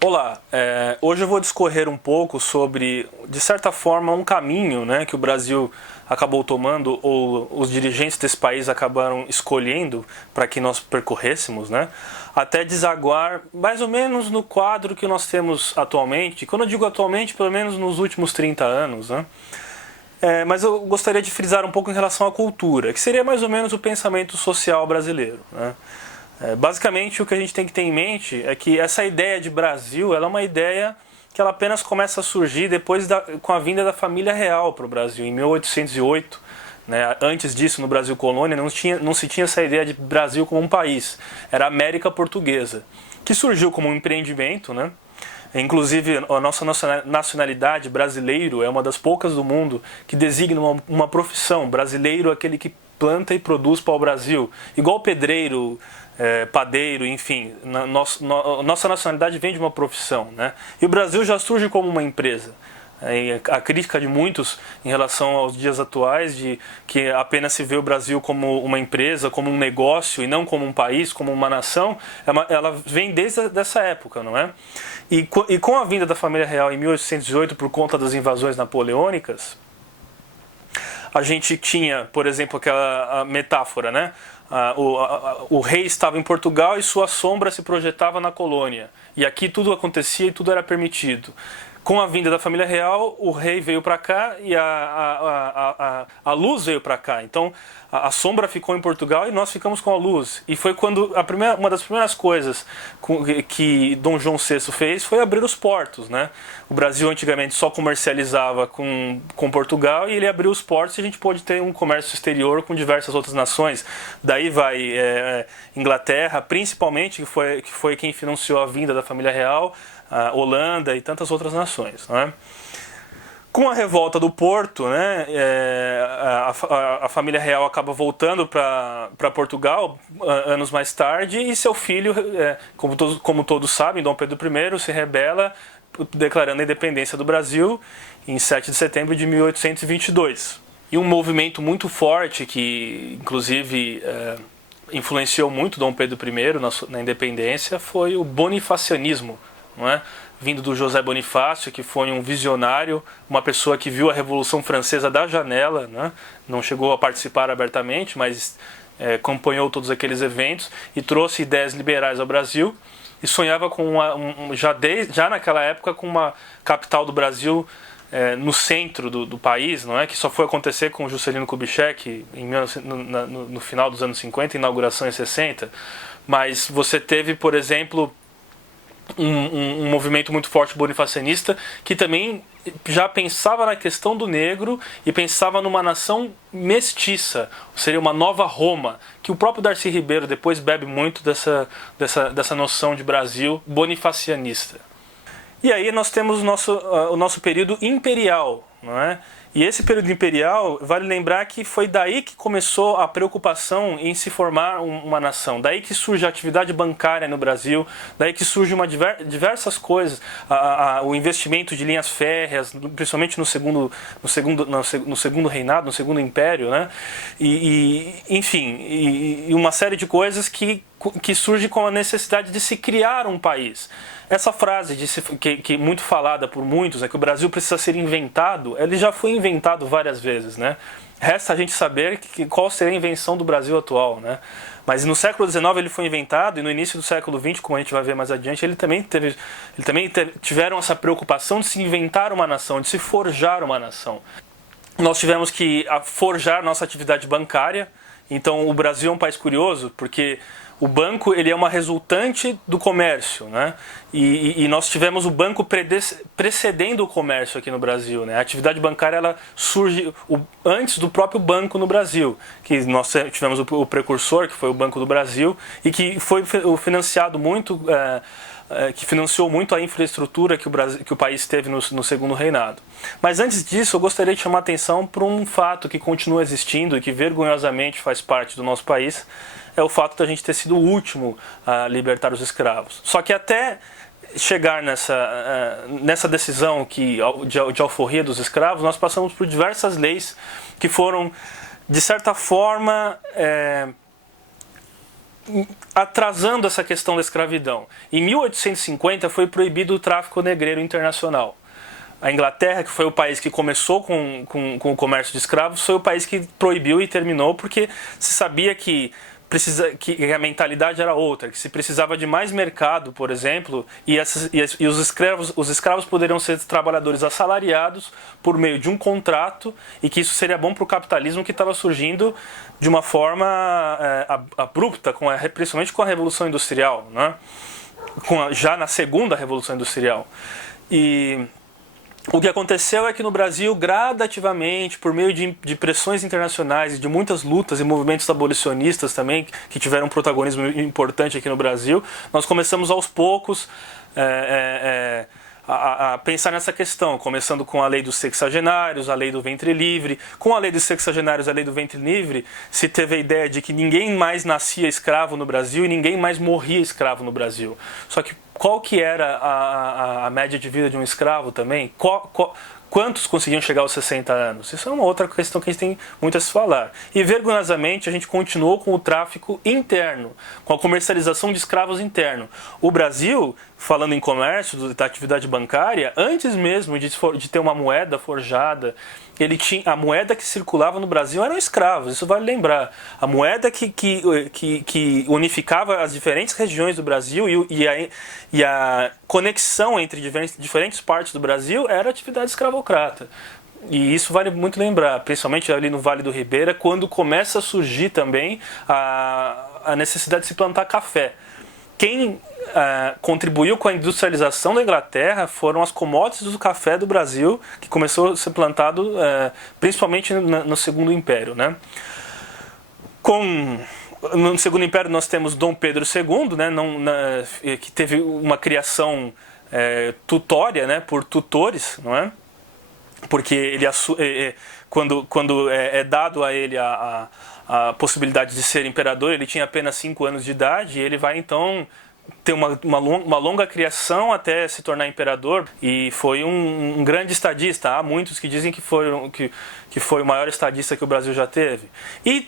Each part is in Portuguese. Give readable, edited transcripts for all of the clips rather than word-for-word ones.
Olá, hoje eu vou discorrer um pouco sobre, de certa forma, um caminho, né, que o Brasil acabou tomando, ou os dirigentes desse país acabaram escolhendo para que nós percorrêssemos, né, até desaguar mais ou menos no quadro que nós temos atualmente. Quando eu digo atualmente, pelo menos nos últimos 30 anos, né. Mas eu gostaria de frisar um pouco em relação à cultura, que seria mais ou menos o pensamento social brasileiro, né. Basicamente, o que a gente tem que ter em mente é que essa ideia de Brasil, ela é uma ideia que ela apenas começa a surgir com a vinda da família real para o Brasil, em 1808. Né? Antes disso, no Brasil colônia, não se tinha essa ideia de Brasil como um país. Era a América Portuguesa, que surgiu como um empreendimento, né? Inclusive, a nossa nacionalidade, brasileiro, é uma das poucas do mundo que designa uma profissão. Brasileiro é aquele que planta e produz para o Brasil. Igual pedreiro, padeiro, enfim. Nossa nacionalidade vem de uma profissão, né? E o Brasil já surge como uma empresa. A crítica de muitos em relação aos dias atuais, de que apenas se vê o Brasil como uma empresa, como um negócio e não como um país, como uma nação, ela vem desde essa época, não é? E com a vinda da família real em 1808 por conta das invasões napoleônicas, a gente tinha, por exemplo, aquela metáfora, né? O rei estava em Portugal e sua sombra se projetava na colônia. E aqui tudo acontecia e tudo era permitido. Com a vinda da família real, o rei veio para cá e a luz veio para cá. Então, a sombra ficou em Portugal e nós ficamos com a luz. E foi quando uma das primeiras coisas que Dom João VI fez foi abrir os portos, né? O Brasil antigamente só comercializava com Portugal e ele abriu os portos e a gente pôde ter um comércio exterior com diversas outras nações. Daí vai Inglaterra, principalmente, que foi quem financiou a vinda da família real, a Holanda e tantas outras nações, né? Com a revolta do Porto, né, a família real acaba voltando para Portugal anos mais tarde e seu filho, como todos sabem, Dom Pedro I, se rebela declarando a independência do Brasil em 7 de setembro de 1822. E um movimento muito forte que, inclusive, influenciou muito Dom Pedro I na independência foi o bonifacianismo, não é? Vindo do José Bonifácio, que foi um visionário, uma pessoa que viu a Revolução Francesa da janela, né? Não chegou a participar abertamente, mas acompanhou todos aqueles eventos e trouxe ideias liberais ao Brasil e sonhava com já naquela época com uma capital do Brasil no centro do país, não é? Que só foi acontecer com Juscelino Kubitschek no final dos anos 50, inauguração em 60, mas você teve, por exemplo, um movimento muito forte bonifacianista que também já pensava na questão do negro e pensava numa nação mestiça, seria uma nova Roma, que o próprio Darcy Ribeiro depois bebe muito dessa noção de Brasil bonifacianista. E aí nós temos o nosso período imperial, não é? E esse período imperial, vale lembrar que foi daí que começou a preocupação em se formar uma nação. Daí que surge a atividade bancária no Brasil, daí que surge diversas coisas, o investimento de linhas férreas, principalmente no segundo reinado, no segundo império, né? Enfim, uma série de coisas que surge com a necessidade de se criar um país. Essa frase que é muito falada por muitos, que o Brasil precisa ser inventado, ele já foi inventado várias vezes, né? Resta a gente saber qual seria a invenção do Brasil atual, né? Mas no século XIX ele foi inventado e no início do século XX, como a gente vai ver mais adiante, tiveram essa preocupação de se inventar uma nação, de se forjar uma nação. Nós tivemos que forjar nossa atividade bancária. Então o Brasil é um país curioso porque o banco ele é uma resultante do comércio, né? E nós tivemos o banco precedendo o comércio aqui no Brasil, né? A atividade bancária ela surge antes do próprio banco no Brasil, que nós tivemos o precursor, que foi o Banco do Brasil, e que foi financiado muito, que financiou muito a infraestrutura que o país teve no segundo reinado. Mas antes disso, eu gostaria de chamar a atenção para um fato que continua existindo e que vergonhosamente faz parte do nosso país, é o fato de a gente ter sido o último a libertar os escravos. Só que até chegar nessa decisão de alforria dos escravos, nós passamos por diversas leis que foram, de certa forma, atrasando essa questão da escravidão. Em 1850 foi proibido o tráfico negreiro internacional. A Inglaterra, que foi o país que começou com o comércio de escravos, foi o país que proibiu e terminou, porque se sabia que a mentalidade era outra, que se precisava de mais mercado, por exemplo, e os escravos poderiam ser trabalhadores assalariados por meio de um contrato, e que isso seria bom para o capitalismo que estava surgindo de uma forma abrupta, principalmente com a Revolução Industrial, né? Já na segunda Revolução Industrial. E o que aconteceu é que no Brasil, gradativamente, por meio de pressões internacionais e de muitas lutas e movimentos abolicionistas também, que tiveram um protagonismo importante aqui no Brasil, nós começamos aos poucos a pensar nessa questão, começando com a lei dos sexagenários, a lei do ventre livre. Com a lei dos sexagenários e a lei do ventre livre, se teve a ideia de que ninguém mais nascia escravo no Brasil e ninguém mais morria escravo no Brasil. Só que qual que era a média de vida de um escravo também? Quantos conseguiam chegar aos 60 anos? Isso é uma outra questão que a gente tem muito a se falar. E vergonhosamente a gente continuou com o tráfico interno, com a comercialização de escravos interno. O Brasil, falando em comércio, da atividade bancária, antes mesmo de ter uma moeda forjada, a moeda que circulava no Brasil eram escravos, isso vale lembrar. A moeda que unificava as diferentes regiões do Brasil e a conexão entre diferentes partes do Brasil era a atividade escravocrata. E isso vale muito lembrar, principalmente ali no Vale do Ribeira, quando começa a surgir também a necessidade de se plantar café. Quem contribuiu com a industrialização da Inglaterra foram as commodities do café do Brasil, que começou a ser plantado principalmente no Segundo Império, né? No Segundo Império nós temos Dom Pedro II, né, que teve uma criação tutória, né, por tutores, não é? Porque ele quando é dado a ele a possibilidade de ser imperador, ele tinha apenas 5 anos de idade, e ele vai então ter uma longa criação até se tornar imperador, e foi um grande estadista. Há muitos que dizem que foi o maior estadista que o Brasil já teve. E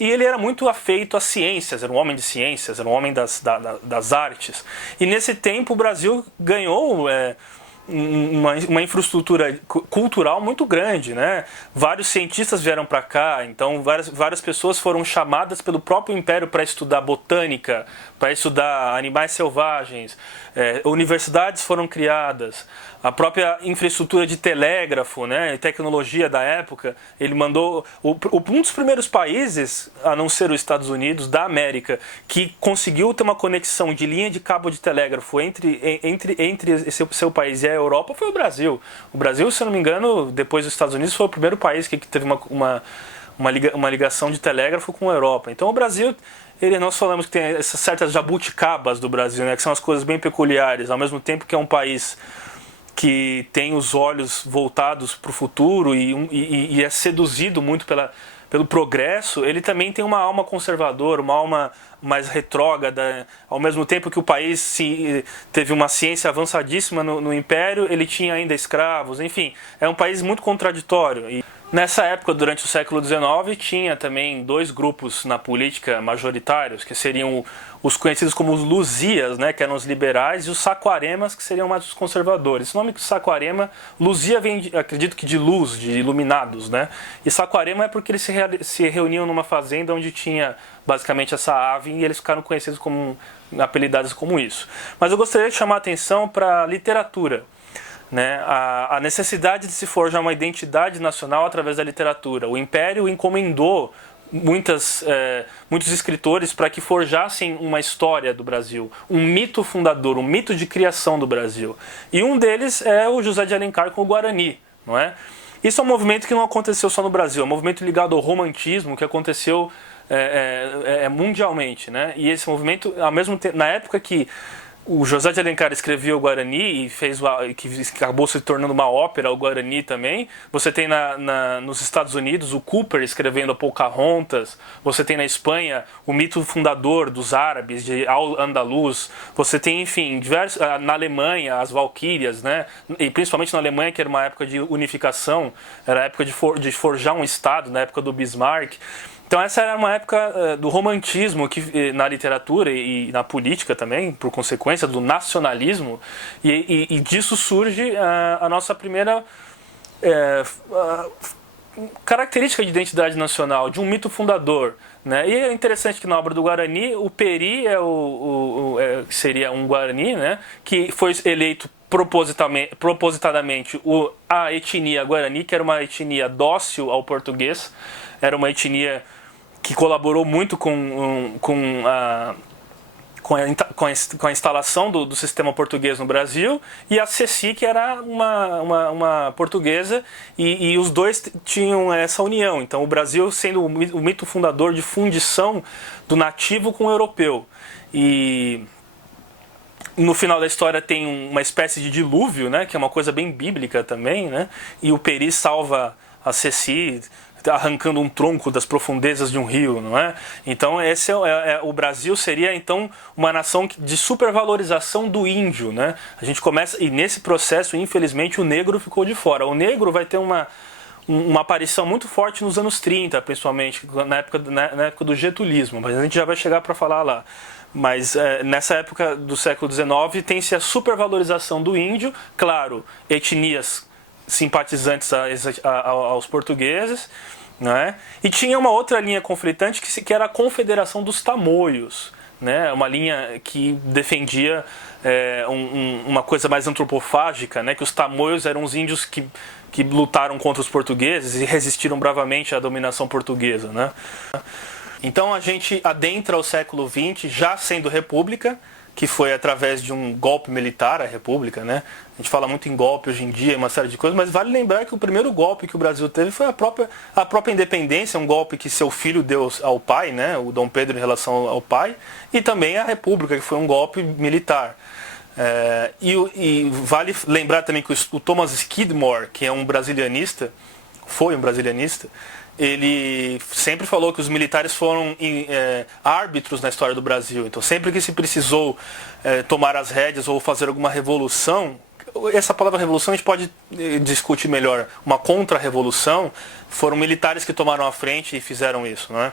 ele era muito afeito às ciências, era um homem de ciências, era um homem das artes. E nesse tempo o Brasil ganhou uma infraestrutura cultural muito grande, né? Vários cientistas vieram para cá, então várias pessoas foram chamadas pelo próprio Império para estudar botânica, para estudar animais selvagens, universidades foram criadas, a própria infraestrutura de telégrafo, né, tecnologia da época, ele mandou um dos primeiros países, a não ser os Estados Unidos, da América, que conseguiu ter uma conexão de linha de cabo de telégrafo entre seu país e a Europa, foi o Brasil. O Brasil, se eu não me engano, depois dos Estados Unidos, foi o primeiro país que teve uma ligação de telégrafo com a Europa. Então o Brasil, nós falamos que tem essas certas jabuticabas do Brasil, né, que são as coisas bem peculiares, ao mesmo tempo que é um país que tem os olhos voltados para o futuro e é seduzido muito pelo progresso. Ele também tem uma alma conservadora, uma alma mais retrógrada. Ao mesmo tempo que o país teve uma ciência avançadíssima no Império, ele tinha ainda escravos. Enfim, é um país muito contraditório. E nessa época, durante o século XIX, tinha também 2 grupos na política majoritários, que seriam os conhecidos como os Luzias, né, que eram os liberais, e os Saquaremas, que seriam mais os conservadores. Esse nome Saquarema, Luzia vem, acredito que de luz, de iluminados, né? E Saquarema é porque eles se reuniam numa fazenda onde tinha basicamente essa ave, e eles ficaram conhecidos apelidados como isso. Mas eu gostaria de chamar a atenção para a literatura, né? A necessidade de se forjar uma identidade nacional através da literatura. O Império encomendou muitos escritores para que forjassem uma história do Brasil, um mito fundador, um mito de criação do Brasil. E um deles é o José de Alencar com o Guarani, não é? Isso é um movimento que não aconteceu só no Brasil, é um movimento ligado ao romantismo que aconteceu mundialmente, né? E esse movimento, ao mesmo tempo, na época que o José de Alencar escreveu o Guarani e que acabou se tornando uma ópera, o Guarani também. Você tem nos Estados Unidos o Cooper escrevendo a Pocahontas. Você tem na Espanha o mito fundador dos árabes, de Al-Andalus. Você tem, enfim, na Alemanha as Valquírias, né? E principalmente na Alemanha, que era uma época de unificação, era a época de forjar um Estado, na época do Bismarck. Então essa era uma época do romantismo que, na literatura e na política também, por consequência do nacionalismo, e disso surge a nossa primeira característica de identidade nacional, de um mito fundador. Né? E é interessante que na obra do Guarani, o Peri seria um Guarani, né? Que foi eleito propositadamente a etnia Guarani, que era uma etnia dócil ao português, era uma etnia que colaborou muito com a instalação do sistema português no Brasil, e a Ceci, que era uma portuguesa, e os dois tinham essa união. Então o Brasil sendo o mito fundador de fundição do nativo com o europeu. E no final da história tem uma espécie de dilúvio, né, que é uma coisa bem bíblica também, né, e o Peri salva a Ceci arrancando um tronco das profundezas de um rio, não é? Então o Brasil seria então uma nação de supervalorização do índio, né? A gente começa, e nesse processo, infelizmente, o negro ficou de fora. O negro vai ter uma aparição muito forte nos anos 30, principalmente, na época do getulismo, mas a gente já vai chegar para falar lá. Mas nessa época do século XIX tem-se a supervalorização do índio, claro, etnias simpatizantes aos portugueses, né? E tinha uma outra linha conflitante que era a Confederação dos Tamoios, né? Uma linha que defendia uma coisa mais antropofágica, né? Que os tamoios eram os índios que lutaram contra os portugueses e resistiram bravamente à dominação portuguesa, né? Então a gente adentra o século XX já sendo república, que foi através de um golpe militar, a República, né? A gente fala muito em golpe hoje em dia, uma série de coisas, mas vale lembrar que o primeiro golpe que o Brasil teve foi a própria independência, um golpe que seu filho deu ao pai, né? O Dom Pedro em relação ao pai, e também a República, que foi um golpe militar. E vale lembrar também que o Thomas Skidmore, que é foi um brasilianista, ele sempre falou que os militares foram árbitros na história do Brasil. Então, sempre que se precisou tomar as rédeas ou fazer alguma revolução, essa palavra revolução a gente pode discutir melhor. Uma contra-revolução, foram militares que tomaram a frente e fizeram isso. Né?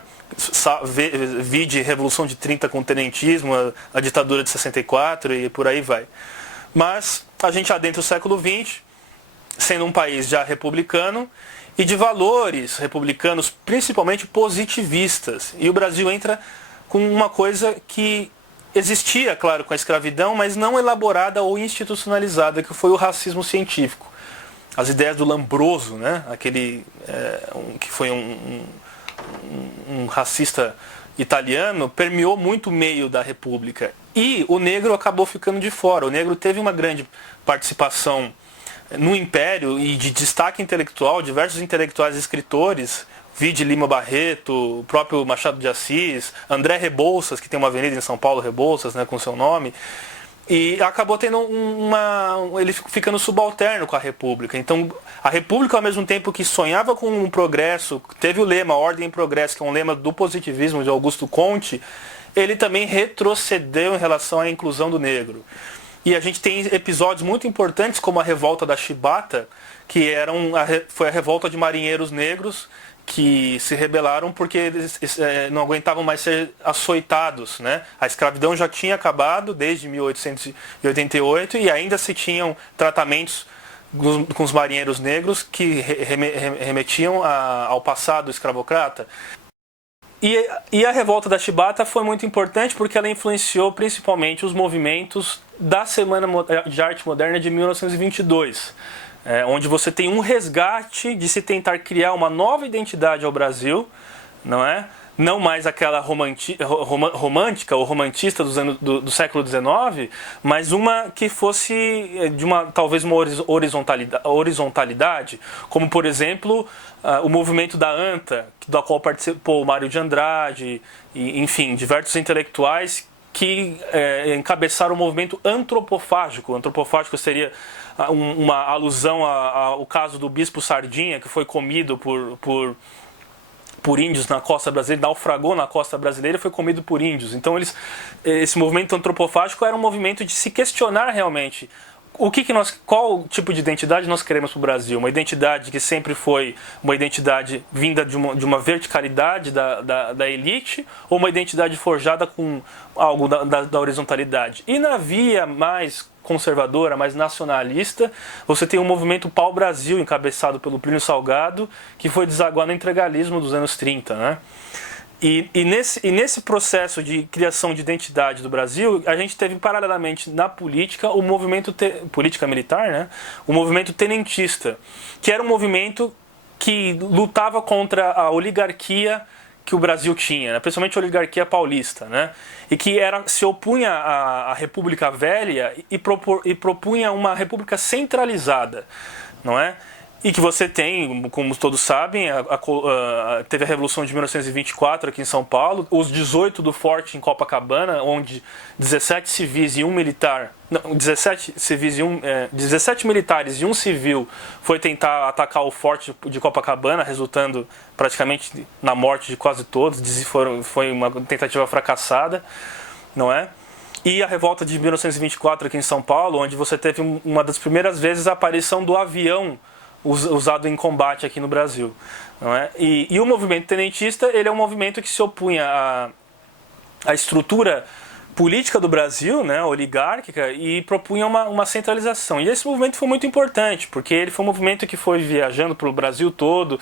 Vide Revolução de 30 com o tenentismo, a ditadura de 64 e por aí vai. Mas a gente adentra o século XX, sendo um país já republicano, e de valores republicanos, principalmente positivistas. E o Brasil entra com uma coisa que existia, claro, com a escravidão, mas não elaborada ou institucionalizada, que foi o racismo científico. As ideias do Lombroso, né? Que foi um racista italiano, permeou muito o meio da República. E o negro acabou ficando de fora. O negro teve uma grande participação no Império e de destaque intelectual, diversos intelectuais e escritores, vide Lima Barreto, o próprio Machado de Assis, André Rebouças, que tem uma avenida em São Paulo, Rebouças, né, com seu nome, e acabou tendo ele ficando subalterno com a República. Então, a República, ao mesmo tempo que sonhava com um progresso, teve o lema Ordem e Progresso, que é um lema do positivismo de Augusto Comte, ele também retrocedeu em relação à inclusão do negro. E a gente tem episódios muito importantes, como a revolta da Chibata, que foi a revolta de marinheiros negros que se rebelaram porque eles não aguentavam mais ser açoitados. Né? A escravidão já tinha acabado desde 1888 e ainda se tinham tratamentos com os marinheiros negros que remetiam ao passado escravocrata. E a revolta da Chibata foi muito importante porque ela influenciou principalmente os movimentos da Semana de Arte Moderna de 1922, onde você tem um resgate de se tentar criar uma nova identidade ao Brasil, não é? Não mais aquela romântica ou romantista do século XIX, mas uma que fosse talvez uma horizontalidade, como por exemplo o movimento da ANTA, da qual participou o Mário de Andrade, e, enfim, diversos intelectuais que encabeçaram o movimento antropofágico. O antropofágico seria uma alusão ao caso do Bispo Sardinha, que foi comido por índios na costa brasileira, naufragou na costa brasileira e foi comido por índios. Então esse movimento antropofágico era um movimento de se questionar realmente qual tipo de identidade nós queremos para o Brasil? Uma identidade que sempre foi uma identidade vinda de uma verticalidade da elite, ou uma identidade forjada com algo da horizontalidade? E na via mais conservadora, mais nacionalista, você tem o movimento Pau-Brasil, encabeçado pelo Plínio Salgado, que foi desaguar no integralismo dos anos 30, né? E nesse processo de criação de identidade do Brasil, a gente teve paralelamente na política o movimento política militar, né? O movimento tenentista, que era um movimento que lutava contra a oligarquia que o Brasil tinha, né? Principalmente a oligarquia paulista, né? E que se opunha à República Velha e propunha uma república centralizada, não é? E que você tem, como todos sabem, teve a Revolução de 1924 aqui em São Paulo, os 18 do Forte em Copacabana, onde 17 civis e um militar, não, 17 militares e um civil foi tentar atacar o Forte de Copacabana, resultando praticamente na morte de quase todos. Foi uma tentativa fracassada, não é? E a revolta de 1924 aqui em São Paulo, onde você teve uma das primeiras vezes a aparição do avião usado em combate aqui no Brasil, não é? E o movimento tenentista, ele é um movimento que se opunha à estrutura política do Brasil, né, oligárquica, e propunha uma centralização. E esse movimento foi muito importante, porque ele foi um movimento que foi viajando pelo Brasil todo,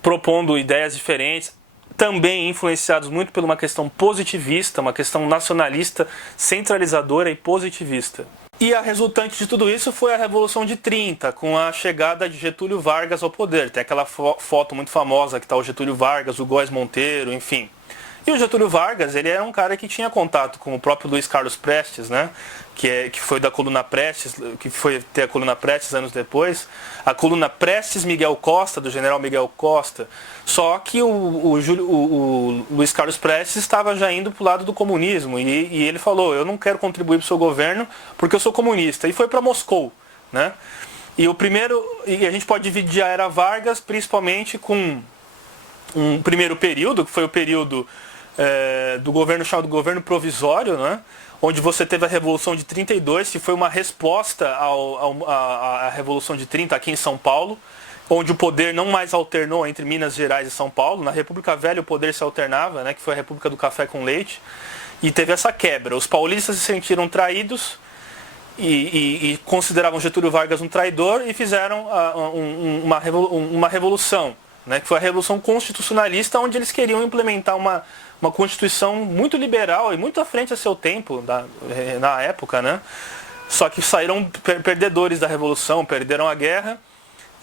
propondo ideias diferentes, também influenciados muito por uma questão positivista, uma questão nacionalista, centralizadora e positivista. E a resultante de tudo isso foi a Revolução de 30, com a chegada de Getúlio Vargas ao poder. Tem aquela foto muito famosa que está o Getúlio Vargas, o Góes Monteiro, enfim. E o Getúlio Vargas, ele era um cara que tinha contato com o próprio Luiz Carlos Prestes, né? Que foi da coluna Prestes, que foi ter a coluna Prestes anos depois. A coluna Prestes-Miguel Costa, do general Miguel Costa. Só que o Luiz Carlos Prestes estava já indo para o lado do comunismo. E ele falou, eu não quero contribuir para o seu governo porque eu sou comunista. E foi para Moscou, né? E a gente pode dividir a era Vargas principalmente com um primeiro período, que foi o período do governo chamado governo provisório, né? Onde você teve a Revolução de 32, que foi uma resposta à Revolução de 30 aqui em São Paulo, onde o poder não mais alternou entre Minas Gerais e São Paulo. Na República Velha o poder se alternava, né? Que foi a República do Café com Leite, e teve essa quebra. Os paulistas se sentiram traídos e consideravam Getúlio Vargas um traidor e fizeram uma revolução, né, que foi a Revolução Constitucionalista, onde eles queriam implementar uma Constituição muito liberal e muito à frente a seu tempo, na época, né? Só que saíram perdedores da Revolução, perderam a guerra,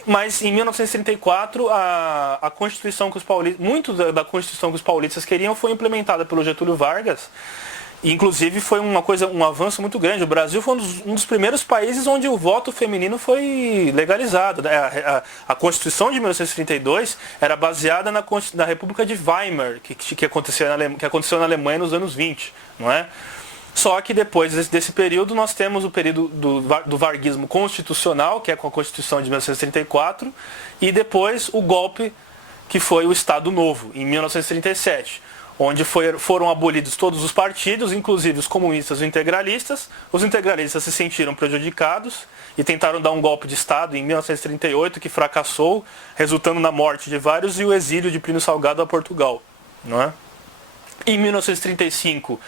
mas em 1934 a Constituição que os paulistas, muito da Constituição que os paulistas queriam foi implementada pelo Getúlio Vargas. Inclusive foi um avanço muito grande. O Brasil foi um dos primeiros países onde o voto feminino foi legalizado. A Constituição de 1932 era baseada na República de Weimar, que aconteceu na Alemanha nos anos 20, não é? Só que depois desse período nós temos o período do varguismo constitucional, que é com a Constituição de 1934, e depois o golpe, que foi o Estado Novo, em 1937. Onde foram abolidos todos os partidos, inclusive os comunistas e os integralistas. Os integralistas se sentiram prejudicados e tentaram dar um golpe de Estado em 1938, que fracassou, resultando na morte de vários e o exílio de Plínio Salgado a Portugal, não é? Em 1935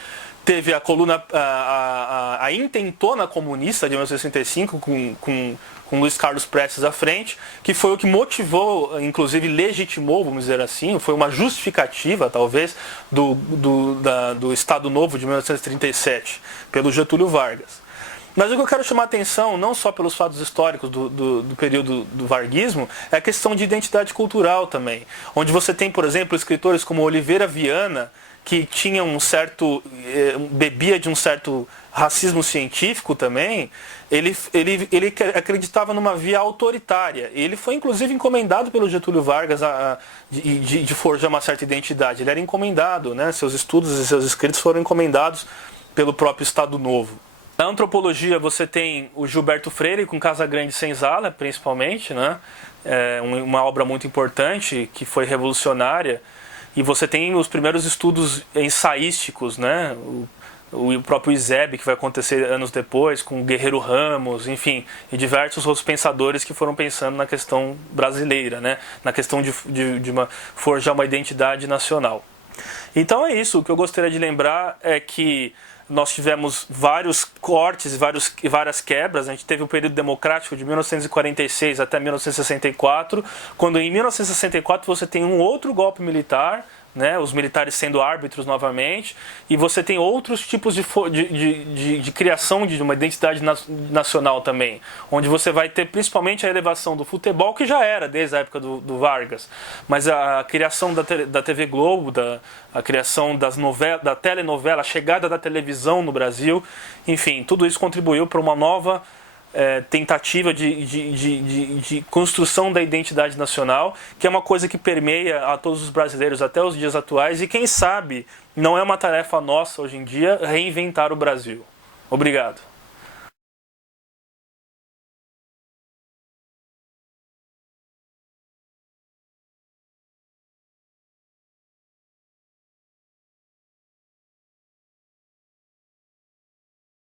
teve a coluna, a intentona comunista de 1935 com Luiz Carlos Prestes à frente, que foi o que motivou, inclusive legitimou, vamos dizer assim, foi uma justificativa, talvez, do Estado Novo de 1937, pelo Getúlio Vargas. Mas o que eu quero chamar a atenção, não só pelos fatos históricos do período do varguismo, é a questão de identidade cultural também, onde você tem, por exemplo, escritores como Oliveira Viana, que tinha bebia de um certo racismo científico também. Ele acreditava numa via autoritária. Ele foi inclusive encomendado pelo Getúlio Vargas de forjar uma certa identidade. Ele era encomendado, né? Seus estudos e seus escritos foram encomendados pelo próprio Estado Novo. Na antropologia você tem o Gilberto Freire com Casa Grande Senzala, principalmente, né? Uma obra muito importante que foi revolucionária. E você tem os primeiros estudos ensaísticos, né? o próprio ISEB, que vai acontecer anos depois, com o Guerreiro Ramos, enfim, e diversos outros pensadores que foram pensando na questão brasileira, né? Na questão de forjar uma identidade nacional. Então é isso, o que eu gostaria de lembrar é que nós tivemos vários cortes e várias quebras. A gente teve o período democrático de 1946 até 1964, quando em 1964 você tem um outro golpe militar, né, os militares sendo árbitros novamente, e você tem outros tipos de criação de uma identidade nacional também, onde você vai ter principalmente a elevação do futebol, que já era desde a época do Vargas, mas a criação da TV Globo, a criação da telenovela, a chegada da televisão no Brasil, enfim, tudo isso contribuiu para uma nova tentativa de construção da identidade nacional, que é uma coisa que permeia a todos os brasileiros até os dias atuais, e quem sabe não é uma tarefa nossa hoje em dia reinventar o Brasil. Obrigado.